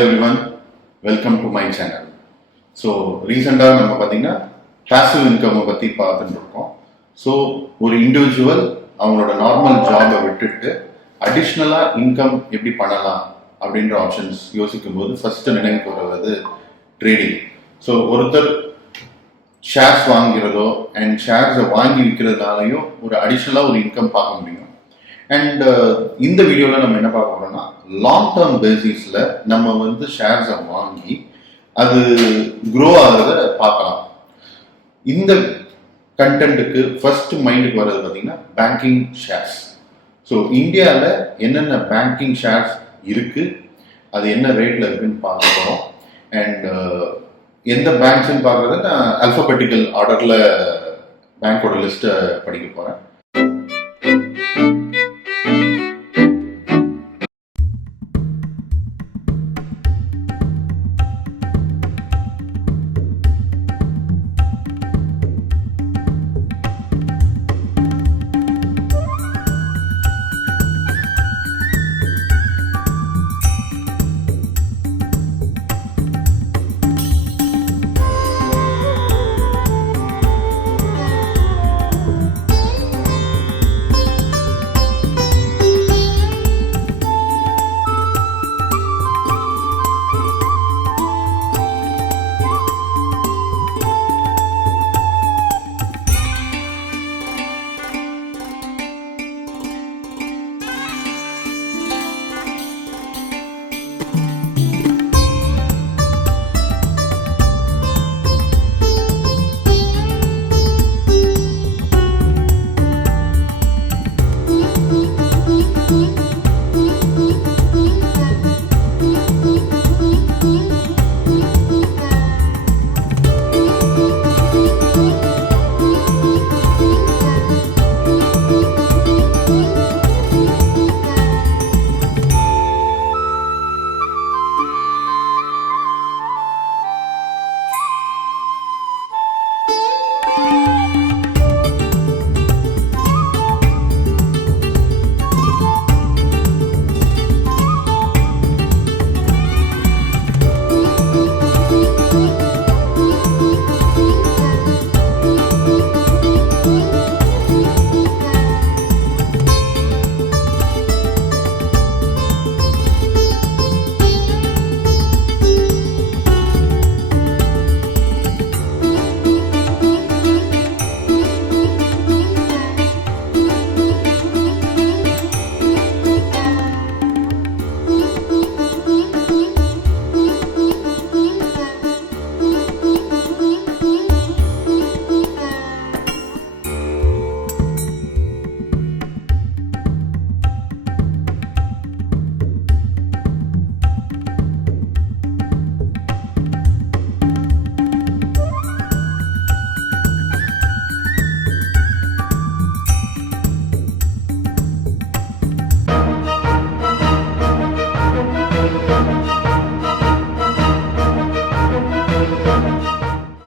everyone, welcome to my channel. So ரீசெண்டாக நம்ம பார்த்தீங்கன்னா passive income பற்றி பார்த்துட்டு இருக்கோம். ஸோ ஒரு இண்டிவிஜுவல் அவங்களோட நார்மல் ஜாபை விட்டுட்டு அடிஷ்னலாக இன்கம் எப்படி பண்ணலாம் அப்படின்ற ஆப்ஷன்ஸ் யோசிக்கும் போது ஃபர்ஸ்ட் நினைவுக்கு வருவது ட்ரேடிங். ஸோ ஒருத்தர் ஷேர்ஸ் வாங்கிறதோ அண்ட் ஷேர்ஸை வாங்கி விற்கிறதுனாலையும் ஒரு அடிஷ்னலாக ஒரு இன்கம் பார்க்க முடியும். அண்ட் இந்த வீடியோவில் நம்ம என்ன பார்க்க போறோம்னா லாங் டேர்ம் பேசிஸில் நம்ம வந்து ஷேர்ஸை வாங்கி அது க்ரோ ஆகிறத பார்க்கலாம். இந்த கண்டென்ட்டுக்கு ஃபர்ஸ்ட் மைண்டுக்கு வர்றது பார்த்தீங்கன்னா பேங்கிங் ஷேர்ஸ். ஸோ இந்தியாவில் என்னென்ன பேங்கிங் ஷேர்ஸ் இருக்குது, அது என்ன ரேட்டில் இருக்குன்னு பார்க்க போகிறோம். அண்ட் எந்த பேங்க்ஸ்ன்னு பார்க்குறத நான் அல்ஃபபெட்டிக்கல் ஆர்டரில் பேங்க்கோட லிஸ்ட்டை படிக்க போகிறேன்.